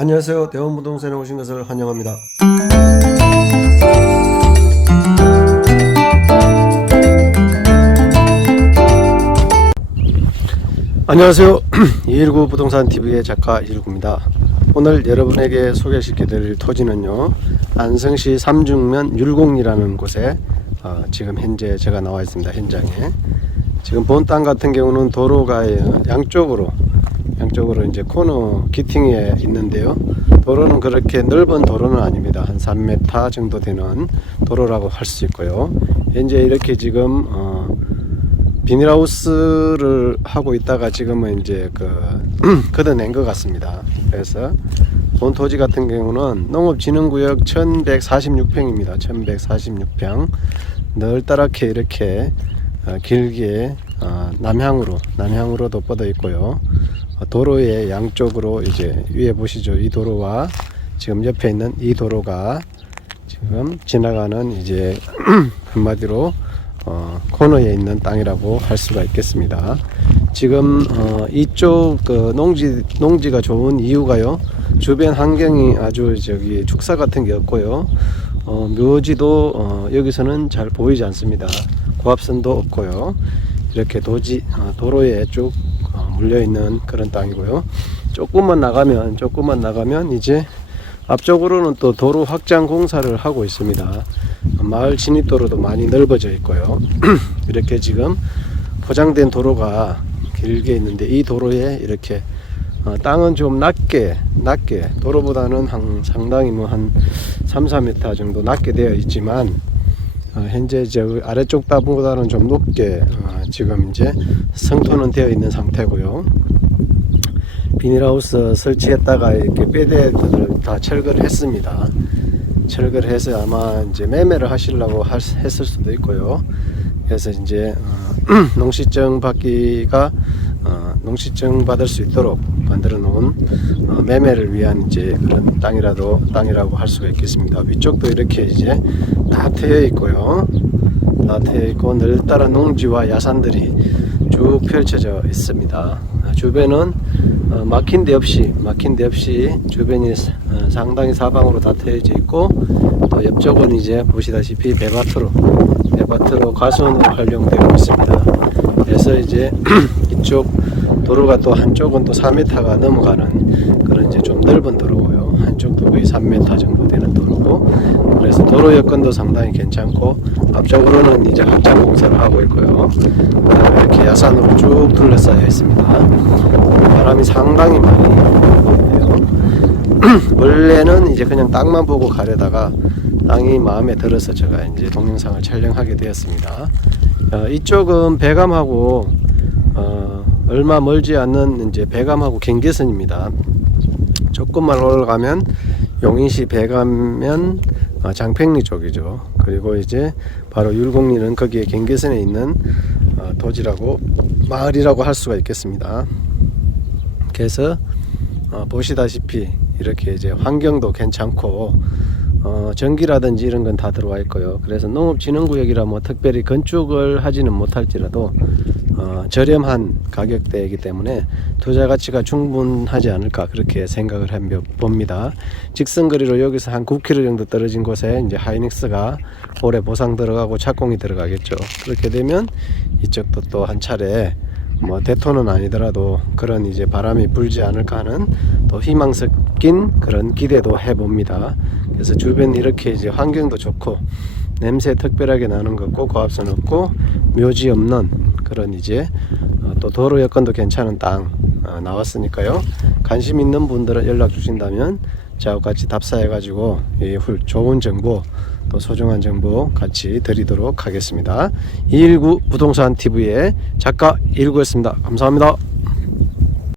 안녕하세요. 대원부동산에 오신 것을 환영합니다. 안녕하세요. 219 부동산 TV의 작가 119입니다. 오늘 여러분에게 소개시켜드릴 토지는요, 안성시 삼중면 율곡리라는 곳에 어, 지금 현재 제가 나와 있습니다. 현장에 지금 본 땅 같은 경우는 도로가 양쪽으로 양쪽으로 이제 코너 기팅에 있는데요. 도로는 그렇게 넓은 도로는 아닙니다. 한 3m 정도 되는 도로라고 할 수 있고요. 현재 이렇게 지금 어, 비닐하우스를 하고 있다가 지금은 이제 그 걷어낸 것 같습니다. 그래서 본 토지 같은 경우는 농업진흥구역 1146평입니다. 1146평 넓다랗게 이렇게 어, 길게 어, 남향으로 남향으로도 뻗어 있고요. 어, 도로의 양쪽으로 이제 위에 보시죠. 이 도로와 지금 옆에 있는 이 도로가 지금 지나가는 이제 한마디로 어, 코너에 있는 땅이라고 할 수가 있겠습니다. 지금 어, 이쪽 그 농지 농지가 좋은 이유가요. 주변 환경이 아주 저기 축사 같은 게 없고요. 어, 묘지도 어, 여기서는 잘 보이지 않습니다. 고압선도 없고요. 이렇게 도지 어, 도로에 쭉 어, 물려 있는 그런 땅이고요. 조금만 나가면 조금만 나가면 이제 앞쪽으로는 또 도로 확장 공사를 하고 있습니다. 마을 진입도로도 많이 넓어져 있고요. 이렇게 지금 포장된 도로가 길게 있는데 이 도로에 이렇게 어, 땅은 좀 낮게 낮게 도로보다는 한 상당히 뭐 한 3, 4m 정도 낮게 되어 있지만 어, 현재 저 아래쪽 땅보다는 좀 높게 어, 지금 이제 성토는 되어 있는 상태고요. 비닐하우스 설치했다가 이렇게 빼대들을 다 철거를 했습니다. 철거를 해서 아마 이제 매매를 하시려고 할- 했을 수도 있고요. 그래서 이제 어, 농시증 받기가 어, 농시증 받을 수 있도록 만들어 놓은 어, 매매를 위한 이제 그런 땅이라도 땅이라고 할 수가 있겠습니다. 위쪽도 이렇게 이제 다 트여 있고요. 다 트여 있고 늘따라 농지와 야산들이 쭉 펼쳐져 있습니다. 어, 주변은 어, 막힌 데 없이 막힌 데 없이 주변이 사- 어, 상당히 사방으로 다 트여져 있고 또 옆쪽은 이제 보시다시피 배밭으로 배밭으로 가수원으로 활용되고 있습니다. 그래서 이제 이쪽 도로가 또 한쪽은 또 4m가 넘어가는 그런 이제 좀 넓은 도로고요. 한쪽도 거의 3m 정도 되는 도로고 그래서 도로 여건도 상당히 괜찮고 앞쪽으로는 이제 확장 공사를 하고 있고요. 그다음에 이렇게 야산으로 쭉 둘러싸여 있습니다. 바람이 상당히 많이 불어요. 원래는 이제 그냥 땅만 보고 가려다가 땅이 마음에 들어서 제가 이제 동영상을 촬영하게 되었습니다. 어, 이쪽은 배감하고 어, 얼마 멀지 않는 이제 배감하고 경계선입니다. 조금만 올라가면 용인시 배감면 어, 장평리 쪽이죠. 그리고 이제 바로 율곡리는 거기에 경계선에 있는 어, 도지라고 마을이라고 할 수가 있겠습니다. 그래서 어, 보시다시피 이렇게 이제 환경도 괜찮고 어, 전기라든지 이런 건 다 들어와 있고요. 그래서 농업진흥구역이라 뭐 특별히 건축을 하지는 못할지라도 어, 저렴한 가격대이기 때문에 투자 가치가 충분하지 않을까 그렇게 생각을 해 봅니다. 직선 거리로 여기서 한 9km 정도 떨어진 곳에 이제 하이닉스가 올해 보상 들어가고 착공이 들어가겠죠. 그렇게 되면 이쪽도 또 한 차례 뭐 대토는 아니더라도 그런 이제 바람이 불지 않을까 하는 또 희망 섞인 그런 기대도 해봅니다. 그래서 주변 이렇게 이제 환경도 좋고 냄새 특별하게 나는 거 없고 고압선 없고 묘지 없는 그런 이제 어, 또 도로 여건도 괜찮은 땅 어, 나왔으니까요. 관심 있는 분들은 연락 주신다면 저하고 같이 답사해 가지고 이 훌- 좋은 정보 또 소중한 정보 같이 드리도록 하겠습니다. 219 부동산 TV의 작가 119였습니다. 감사합니다.